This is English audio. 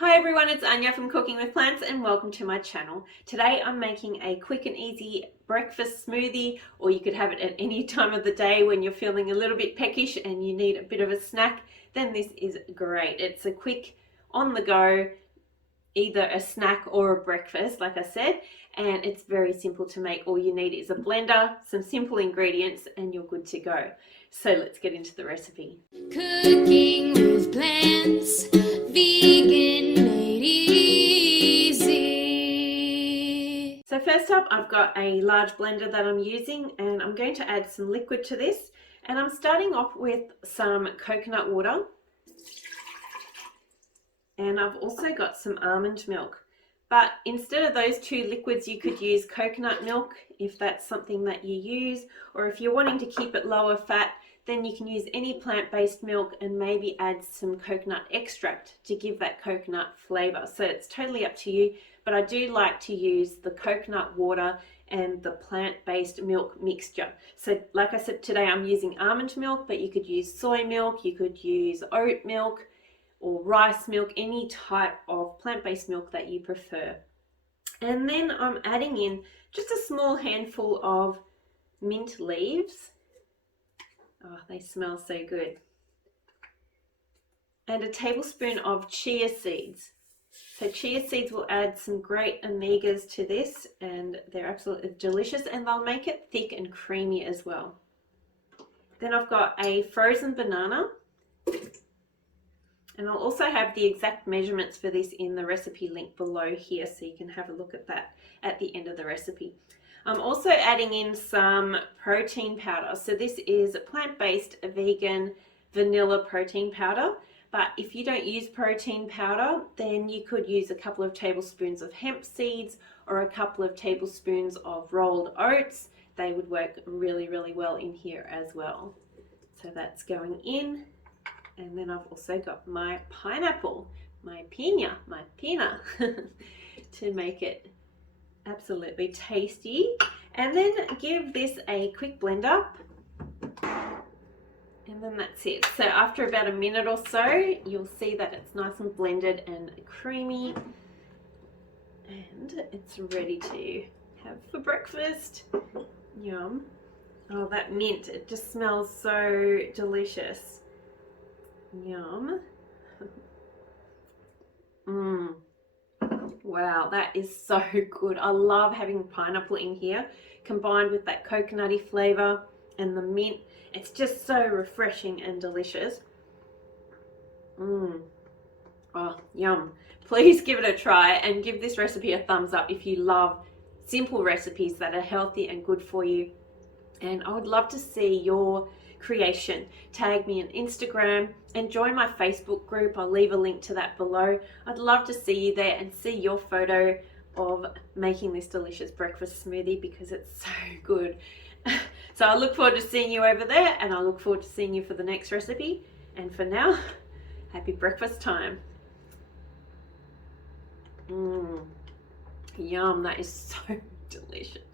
Hi everyone, it's Anja from Cooking with Plants and welcome to my channel. Today I'm making a quick and easy breakfast smoothie, or you could have it at any time of the day when you're feeling a little bit peckish and you need a bit of a snack. Then this is great. It's a quick on the go, either a snack or a breakfast like I said, and it's very simple to make. All you need is a blender, some simple ingredients, and you're good to go. So let's get into the recipe. Cooking with plants, vegan made easy. So first up, I've got a large blender that I'm using, and I'm going to add some liquid to this, and I'm starting off with some coconut water, and I've also got some almond milk. But instead of those two liquids, you could use coconut milk if that's something that you use, or if you're wanting to keep it lower fat, then you can use any plant-based milk and maybe add some coconut extract to give that coconut flavor. So it's totally up to you, but I do like to use the coconut water and the plant-based milk mixture. So like I said, today I'm using almond milk, but you could use soy milk, you could use oat milk, or rice milk, any type of plant-based milk that you prefer. And then I'm adding in just a small handful of mint leaves. Oh, they smell so good. And a tablespoon of chia seeds. So chia seeds will add some great omegas to this, and they're absolutely delicious, and they'll make it thick and creamy as well. Then I've got a frozen banana. And I'll also have the exact measurements for this in the recipe link below here, so you can have a look at that at the end of the recipe. I'm also adding in some protein powder. So this is plant-based vegan vanilla protein powder, but if you don't use protein powder, then you could use a couple of tablespoons of hemp seeds or a couple of tablespoons of rolled oats. They would work really, really well in here as well. So that's going in. And then I've also got my pineapple, my pina, to make it absolutely tasty. And then give this a quick blend up. And then that's it. So after about a minute or so, you'll see that it's nice and blended and creamy. And it's ready to have for breakfast. Yum. Oh, that mint, it just smells so delicious. Yum. Wow, that is so good. I love having pineapple in here combined with that coconutty flavor and the mint. It's just so refreshing and delicious. Oh, yum. Please give it a try and give this recipe a thumbs up if you love simple recipes that are healthy and good for you. And I would love to see your creation. Tag me on Instagram and join my Facebook group. I'll leave a link to that below. I'd love to see you there and see your photo of making this delicious breakfast smoothie, because it's so good. So I look forward to seeing you over there, and I look forward to seeing you for the next recipe. And for now, happy breakfast time. Yum, that is so delicious.